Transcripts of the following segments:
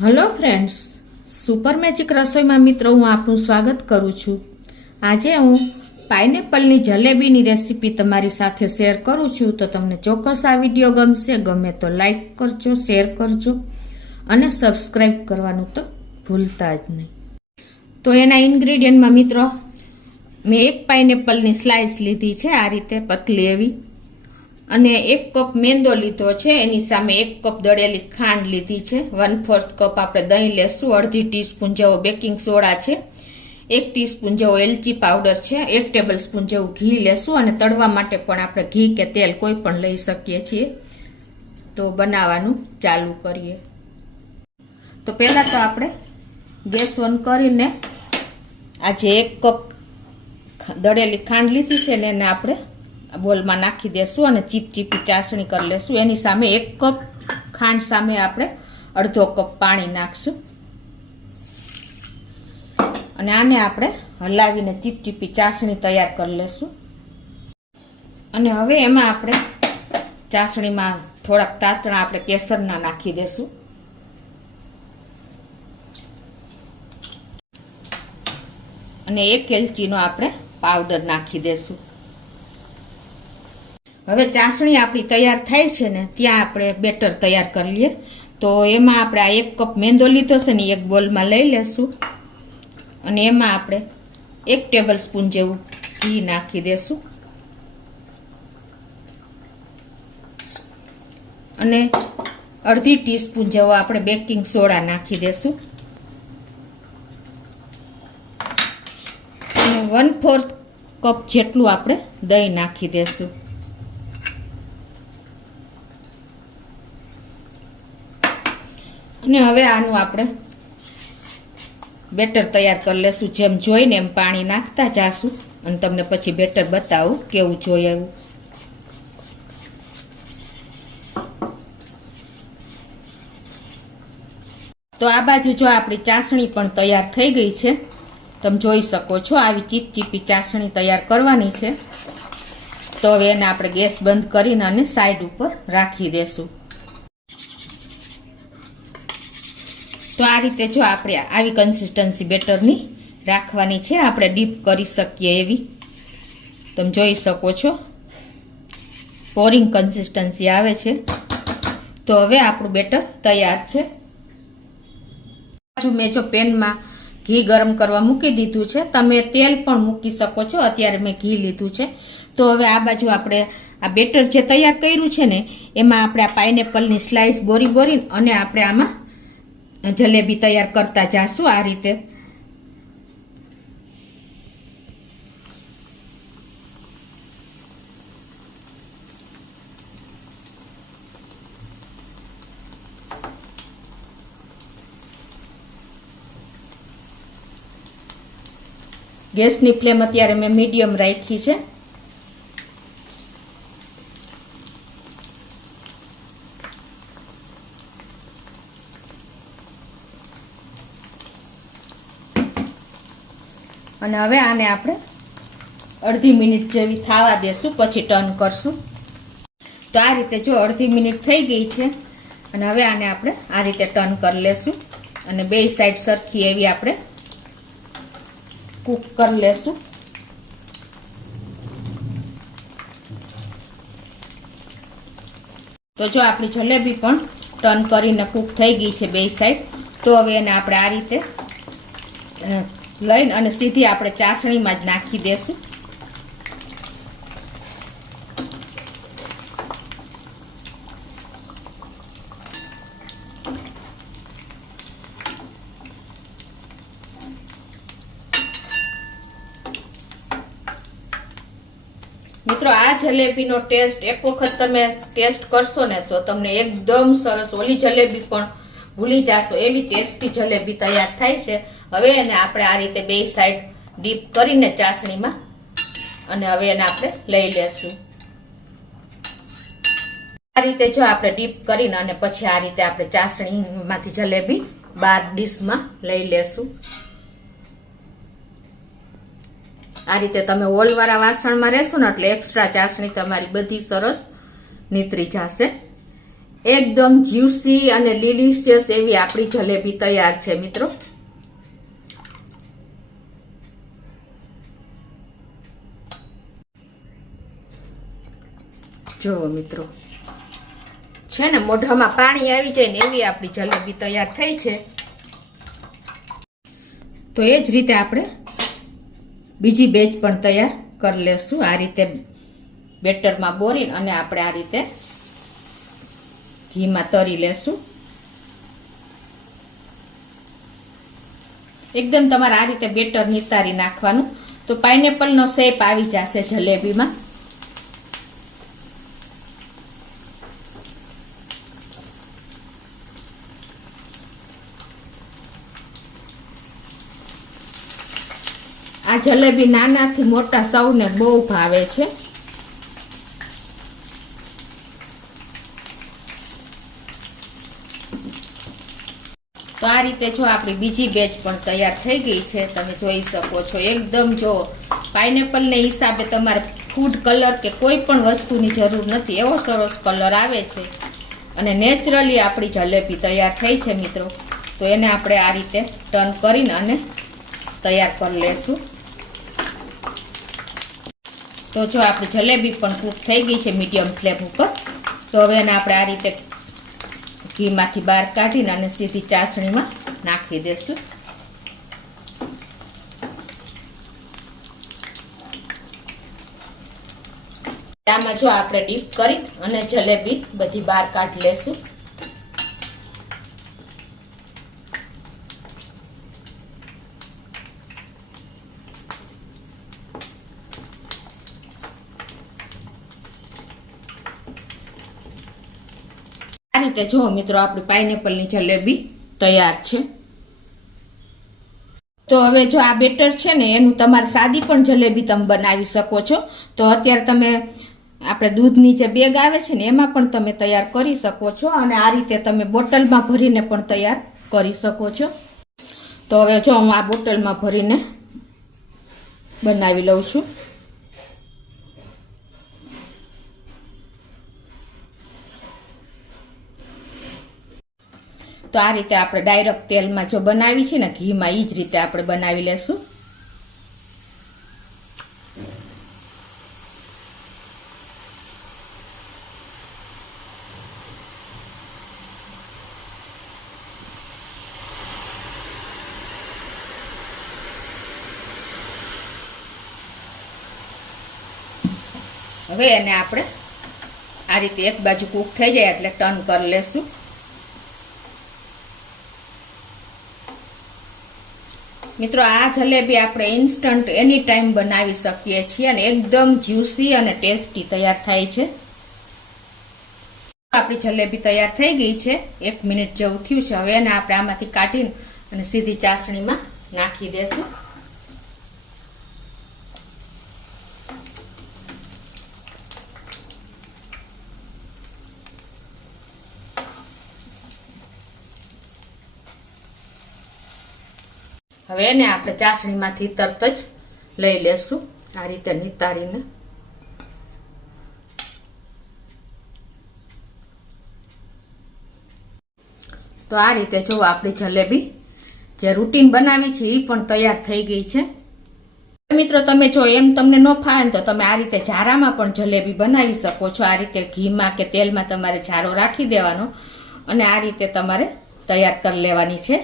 Hello friends, super magic रसोई में मित्रों हूँ आपनु स्वागत करूँ छूँ। आजे हूँ पाइनेपलनी जलेबीनी रेसिपी तमारी साथे शेर करूँ छूँ। तो तमने चोक्कस आ विडियो गमशे, गमे तो लाइक करजो, शेर करजो अने सब्सक्राइब करवानुं तो भूलता ज नहीं। तो एना इन्ग्रेडियंट में मित्रों मैं एक पाइनेपलनी स्लाइस लीधी छे, आ रीते पतली एवी, અને 1 કપ મેંદો લીધો છે, એની સામે 1 કપ દળેલી ખાંડ લીધી છે, 1/4 કપ આપણે દહીં લેશું, અડધી ટીસ્પૂન જેવો બેકિંગ સોડા છે, 1 ટીસ્પૂન જેવો એલચી પાવડર છે, 1 ટેબલસ્પૂન જેવું ઘી લેશું અને તળવા માટે પણ આપણે ઘી કે તેલ કોઈ પણ લઈ શકીએ છીએ। તો બનાવવાનું ચાલુ કરીએ। તો પહેલા તો આપણે ગેસ ઓન કરીને આ જે 1 કપ દળેલી ખાંડ લીધી છે ને એને આપણે बोल में नाखी देशू और चीपचीपी चासणी कर लेशू। एनी सामे 1 कप खांड सामे आपणे अर्धो कप पाणी नाखशू अने आने आपणे हलावीने चीपचीपी चासणी तैयार कर लेशू। अने हवे एमां आपणे चासणीमां थोड़ाक तातणा आपणे केसरना नाखी देशू अने 1 एलचीनो आपणे पाउडर नाखी देशू। હવે ચાસણી આપણી તૈયાર થાય છે ને ત્યાં આપણે બેટર તૈયાર કરી લઈએ। તો એમાં આપણે આ 1 કપ મેંદો લીધો છે ને એક બોલમાં લઈ લેશું અને એમાં આપણે 1 ટેબલસ્પૂન જેવું ઘી નાખી દેશું અને અડધી ટીસ્પૂન જેવો આપણે બેકિંગ સોડા નાખી દેશું અને 1/4 કપ જેટલું આપણે દહીં નાખી દેશું। અને હવે આનું આપણે બેટર તૈયાર કરી લેશું। જેમ જોઈને એમ પાણી નાખતા જાશું અને તમને પછી બેટર બતાવું કેવું જોઈએ એવું। તો આ બાજુ જો આપણી ચાસણી પણ તૈયાર થઈ ગઈ છે, તમે જોઈ શકો છો। આવી ચીપચીપી ચાસણી તૈયાર કરવાની છે। તો હવે એને આપણે ગેસ બંધ કરીને અને સાઈડ ઉપર રાખી દેશું। तो आ रीते जो आपणे आवी कन्सिस्टन्सी बेटरनी राखवानी छे, आपणे डीप करी सकीए एवी तमे जोई शको छो। पोरिंग कन्सिस्टन्सी आवे छे। तो हवे आपणुं बेटर तैयार छे। जो मैं जो पेन में घी गरम करवा मूकी दीधुं छे, तमे तेल पण मूकी शको छो। अत्यारे मैं घी लीधुं छे। तो हवे आ बाजु आपणे आ बेटर जे तैयार कर्युं छे ने एमां आपणे आ पाइनेपलनी स्लाइस बोरी बोरीने अने आपणे आमां जलेबी तैयार करता जाशू आ रीते। गैसनी फ्लेम अत्यारे मैं मीडियम राखी छे। અને હવે આને આપણે અડધી મિનિટ જેવી થાવા દેશું, પછી ટર્ન કરશું। તો આ રીતે જો અડધી મિનિટ થઈ ગઈ છે અને હવે આને આપણે આ રીતે ટર્ન કરી લેશું અને બે સાઈડ સરખી એવી આપણે કૂક કરી લેશું। તો જો આપણી જલેબી પણ ટર્ન કરીને કૂક થઈ ગઈ છે બે સાઈડ। તો હવે એને આપણે આ રીતે લઈને અને સીધી આપણે ચાસણીમાં જ નાખી દેશું। મિત્રો આ જલેબીનો ટેસ્ટ એક વખત તમે ટેસ્ટ કરશો ને તો તમને એકદમ સરસ ઓલી જલેબી પણ ભૂલી જાશો એવી ટેસ્ટી જલેબી તૈયાર થાય છે। હવે એને આપણે આ રીતે બે સાઈડ ડીપ કરીને ચાસણીમાં અને હવે એને આપણે લઈ લેશું। આ રીતે જો આપણે ડીપ કરીને અને પછી આ રીતે આપણે ચાસણીમાંથી જલેબી બાર ડીશમાં લઈ લેશું। આ રીતે તમે હોલવાળા વાસણમાં રહેશો ને એટલે એક્સ્ટ્રા ચાસણી તમારી બધી સરસ નીતરી જશે। એકદમ જ્યુસી અને ડિલિશિયસ એવી આપણી જલેબી તૈયાર છે મિત્રો. જુઓ મિત્રો, છે ને મોઢામાં પાણી આવી જાય ને એવી આપણી જલેબી તૈયાર થઈ છે. તો એ જ રીતે આપણે બીજી બેચ પણ તૈયાર કરી લેશું. આ રીતે બેટરમાં બોરીને અને આપણે આ રીતે ઘીમાં તરી લેશું. એકદમ તમારે આ રીતે બેટર નિતારી નાખવાનું, તો પાઇનેપલનો શેપ આવી જશે જલેબીમાં. આ જલેબી નાનાથી મોટા સૌને બહુ ભાવે છે. તો આ રીતે જો આપણી બીજી બેચ પણ તૈયાર થઈ ગઈ છે. તમે જોઈ શકો છો એકદમ, જો પાઇનેપલને હિસાબે તમારે ફૂડ કલર કે કોઈ પણ વસ્તુની જરૂર નથી, એવો સરસ કલર આવે છે. અને નેચરલી આપણી જલેબી તૈયાર થઈ છે મિત્રો. તો એને આપણે આ રીતે ટર્ન કરીને અને તૈયાર કરી લેશું. તો જો આપણી જલેબી પણ કૂક થઈ ગઈ છે મીડિયમ ફ્લેમ ઉપર. તો હવે એને આપણે આ રીતે ઘીમાંથી બહાર કાઢીને અને સીધી ચાસણીમાં નાખી દેશું. આમાં જો આપણે ડીપ કરી અને જલેબી બધી બહાર કાઢી લેશું. આ રીતે જો મિત્રો આપણી પાઇનેપલની જલેબી તૈયાર છે. તો હવે જો આ બેટર છે ને એનું તમારે સાદી પણ જલેબી તમે બનાવી શકો છો. તો અત્યારે તમે આપણે દૂધની જે બેગ આવે છે ને એમાં પણ તમે તૈયાર કરી શકો છો, અને આ રીતે તમે બોટલમાં ભરીને પણ તૈયાર કરી શકો છો. તો હવે જો હું આ બોટલમાં ભરીને બનાવી લઉં છું. તો આ રીતે આપણે ડાયરેક્ટ તેલમાં જો બનાવી છે ને ઘીમાં, એ જ રીતે આપણે બનાવી લેશું. હવે એને આપણે આ રીતે એક બાજુ કૂક થઈ જાય એટલે ટર્ન કરી લેશું. મિત્રો આ જલેબી આપણે ઇન્સ્ટન્ટ એની ટાઈમ બનાવી શકીએ છીએ અને એકદમ જ્યુસી અને ટેસ્ટી તૈયાર થાય છે. આપણી જલેબી તૈયાર થઈ ગઈ છે. 1 મિનિટ જેવું થયું છે. હવે એને આપણે આમાંથી કાઢીને અને સીધી ચાસણીમાં નાખી દેશું. હવે એને આપણે ચાસણીમાંથી તરત જ લઈ લેશું આ રીતે નિતારીને. તો આ રીતે જો આપણી જલેબી જે રૂટીન બનાવી છે એ પણ તૈયાર થઈ ગઈ છે. મિત્રો તમે જો એમ તમને ન ફાવે ને તો તમે આ રીતે જારામાં પણ જલેબી બનાવી શકો છો. આ રીતે ઘીમાં કે તેલમાં તમારે જારો રાખી દેવાનો અને આ રીતે તમારે તૈયાર કરી લેવાની છે.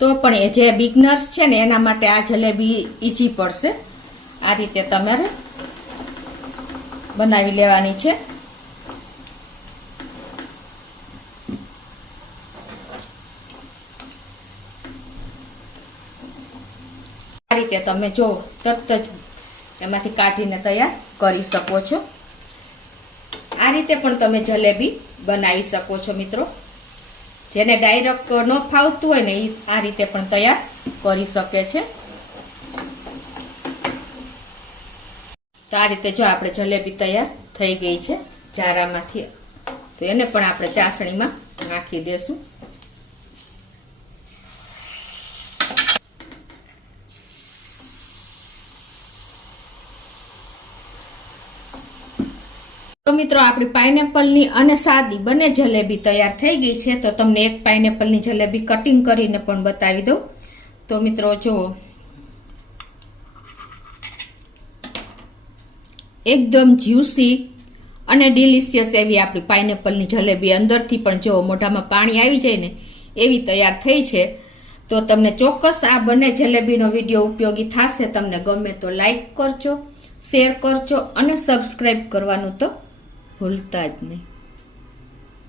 તો પણ એ જે બિગનર્સ છે ને એના માટે આ જલેબી ઈઝી પડશે. આ રીતે તમારે બનાવી લેવાની છે. આ રીતે તમે જો તરત જ એમાંથી કાઢીને તૈયાર કરી શકો છો. આ રીતે પણ તમે જલેબી બનાવી શકો છો મિત્રો. જેને ડાયરેક્ટ ન ફાવતું હોય ને એ આ રીતે પણ તૈયાર કરી શકે છે. તો આ રીતે જો આપણે જલેબી તૈયાર થઈ ગઈ છે જારામાંથી. તો એને પણ આપણે ચાસણીમાં નાખી દેશું. તો તો મિત્રો આપણી પાઇનેપલની અને સાદી બંને જલેબી તૈયાર થઈ ગઈ છે. તો તમને એક પાઇનેપલની જલેબી કટિંગ કરીને પણ બતાવી દઉં. તો મિત્રો જુઓ, એકદમ જ્યુસી અને ડિલિશિયસ એવી આપણી પાઇનેપલની જલેબી, અંદરથી પણ જો મોઢામાં પાણી આવી જાય ને એવી તૈયાર થઈ છે. તો તમને ચોક્કસ આ બંને જલેબીનો વિડીયો ઉપયોગી થશે. તમને ગમે તો લાઈક કરજો, શેર કરજો અને સબસ્ક્રાઈબ કરવાનું તો ભૂલતા જ નહીં.